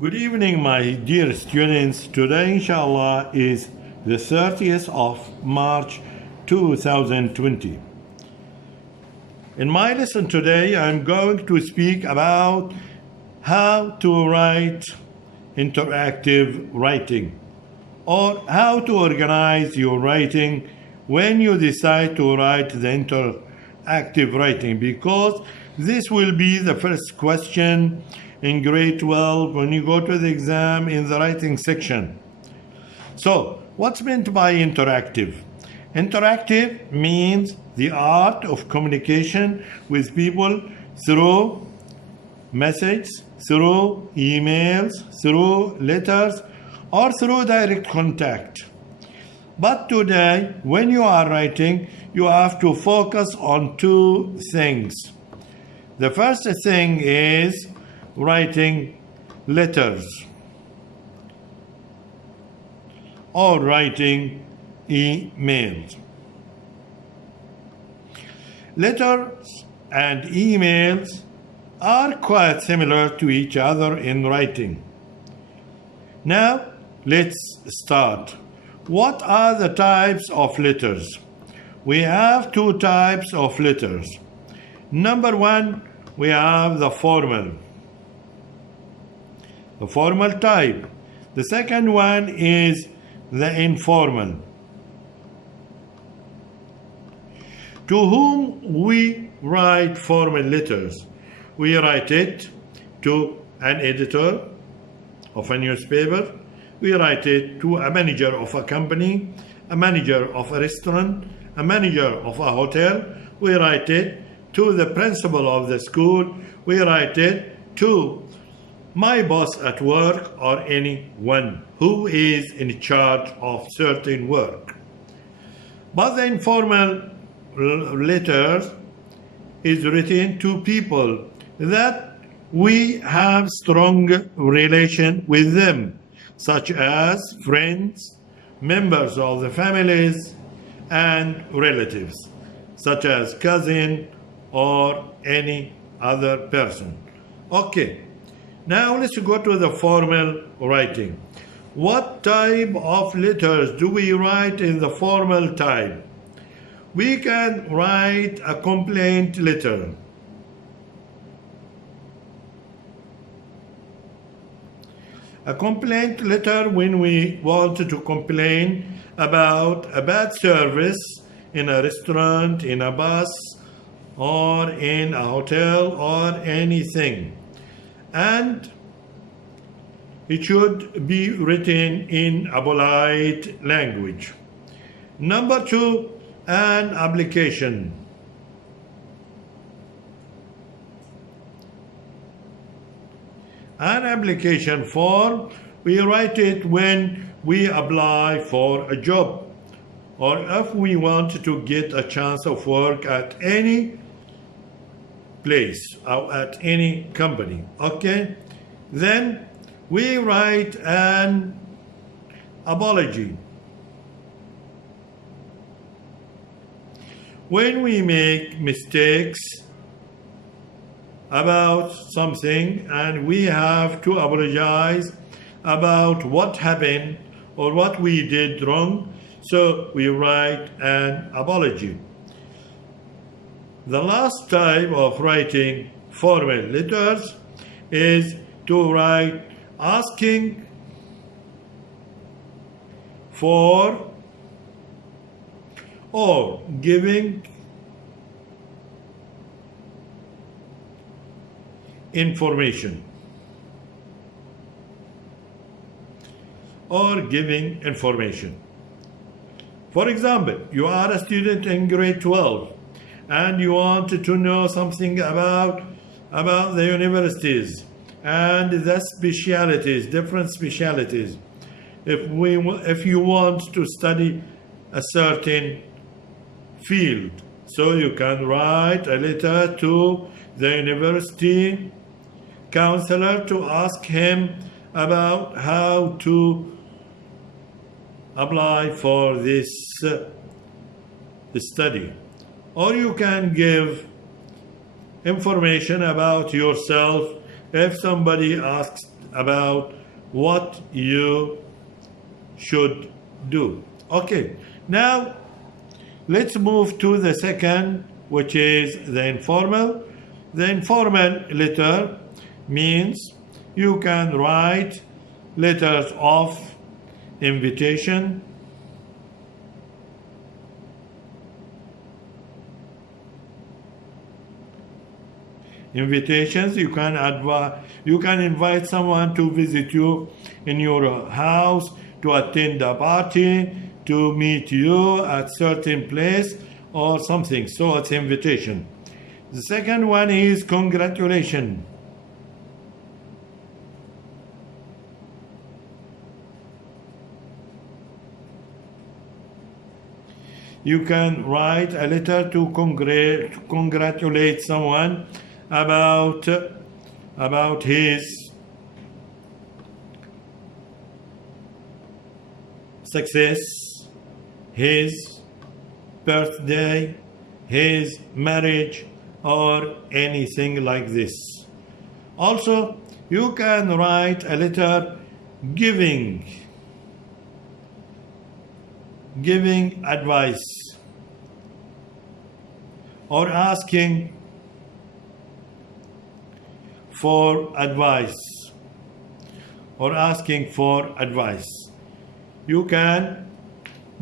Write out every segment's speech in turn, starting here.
Good evening, my dear students. Today, inshallah, is the 30th of March 2020. In my lesson today, I'm going to speak about how to write interactive writing or how to organize your writing when you decide to write the interactive writing, because this will be the first question in grade 12 when you go to the exam in the writing section. So, what's meant by interactive? Interactive means the art of communication with people through messages, through emails, through letters, or through direct contact. But today, when you are writing, you have to focus on two things. The first thing is writing letters or writing emails. Letters and emails are quite similar to each other in writing. Now, let's start. What are the types of letters? We have two types of letters. Number one, we have the formal type. The second one is the informal. To whom we write formal letters? We write it to an editor of a newspaper. We write it to a manager of a company, a manager of a restaurant, a manager of a hotel. We write it to the principal of the school. We write it to my boss at work or anyone who is in charge of certain work. But the informal letter is written to people that we have strong relation with them, such as friends, members of the families, and relatives, such as cousin or any other person. Okay, now let's go to the formal writing. What type of letters do we write in the formal type? We can write a complaint letter. A complaint letter when we want to complain about a bad service in a restaurant, in a bus, or in a hotel, or anything. And it should be written in a polite language. Number two, an application. An application form, we write it when we apply for a job or if we want to get a chance of work at any place or at any company. Okay? Then we write an apology. When we make mistakes about something and we have to apologize about what happened or what we did wrong, so we write an apology. The last type of writing formal letters is to write asking for or giving information or giving information. For example, you are a student in grade 12 and you want to know something about the universities and the specialities, different specialities. If you want to study a certain field, so you can write a letter to the university counselor to ask him about how to apply for this study. Or you can give information about yourself if somebody asks about what you should do. Okay, now let's move to the second, which is the informal. The informal letter means you can write letters of invitation, invitations. You can invite someone to visit you in your house, to attend a party, to meet you at certain place or something. So it's invitation. The second one is congratulation. You can write a letter to congratulate someone about his success, his birthday, his marriage, or anything like this. Also, you can write a letter giving advice or asking for advice You can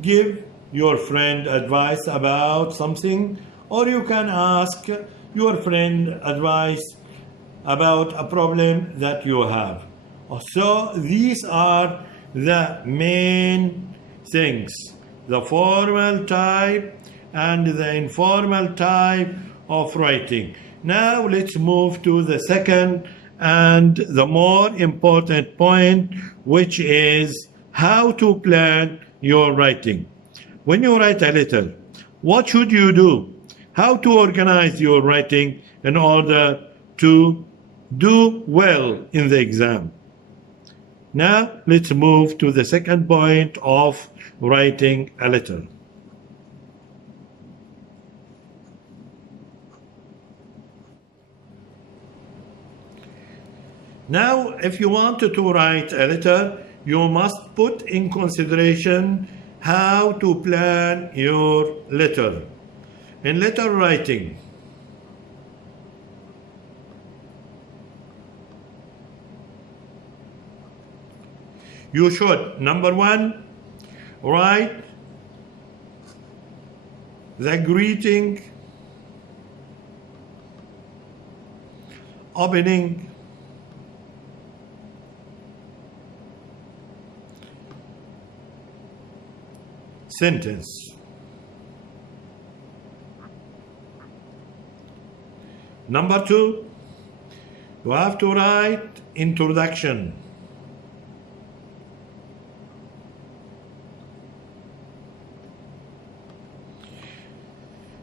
give your friend advice about something, or you can ask your friend advice about a problem that you have. So these are the main things: the formal type and the informal type of writing. Now let's move to the second and the more important point, which is how to plan your writing. When you write a letter, what should you do? How to organize your writing in order to do well in the exam. Now let's move to the second point of writing a letter. Now, if you want to write a letter, you must put in consideration how to plan your letter. In letter writing, you should, number one, write the greeting, opening, sentence. Number two, you have to write introduction.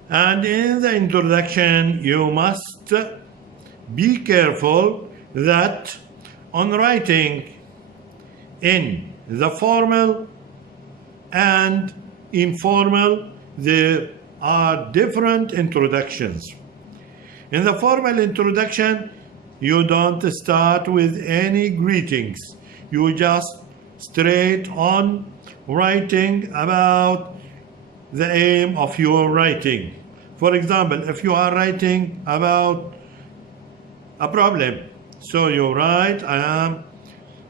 And in the introduction, you must be careful that on writing in the formal and informal, there are different introductions. In the formal introduction, you don't start with any greetings. You just straight on writing about the aim of your writing. For example, if you are writing about a problem, so you write, I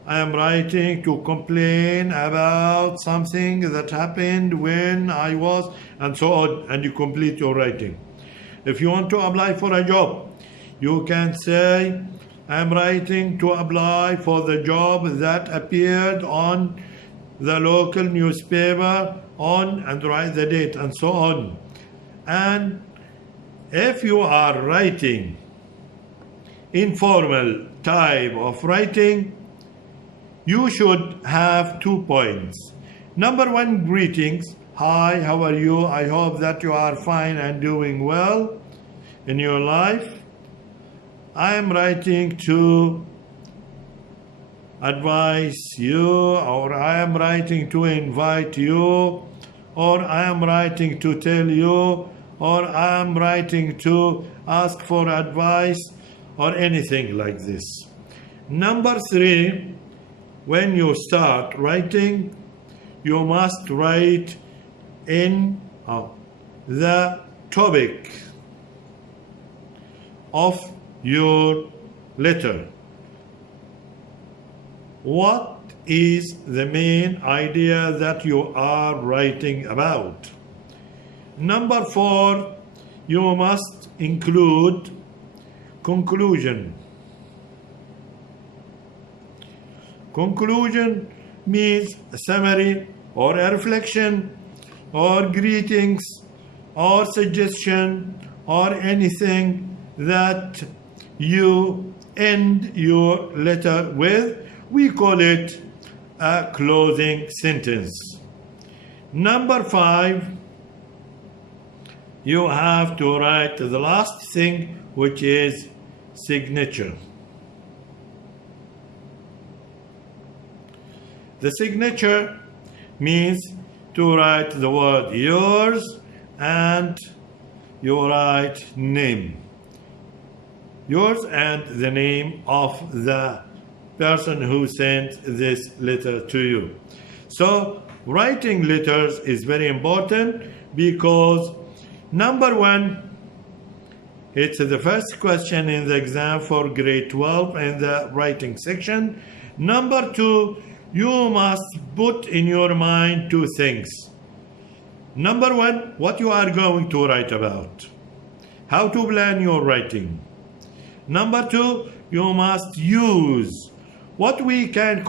am writing to complain about something that happened when I was, and so on, and you complete your writing. If you want to apply for a job, you can say, I am writing to apply for the job that appeared on the local newspaper on, and write the date, and so on. And if you are writing informal type of writing, you should have 2 points. Number one, greetings. Hi, how are you? I hope that you are fine and doing well in your life. I am writing to advise you, or I am writing to invite you, or I am writing to tell you, or I am writing to ask for advice, or anything like this. Number 3, when you start writing, you must write in the topic of your letter. What is the main idea that you are writing about? Number 4, you must include conclusion. Conclusion means a summary or a reflection or greetings or suggestion or anything that you end your letter with. We call it a closing sentence. Number 5, you have to write the last thing, which is signature. The signature means to write the word yours and you write name. Yours and the name of the person who sent this letter to you. So writing letters is very important because number 1, it's the first question in the exam for grade 12 in the writing section. Number 2, you must put in your mind 2 things. Number 1, what you are going to write about. How to plan your writing. Number 2, you must use what we can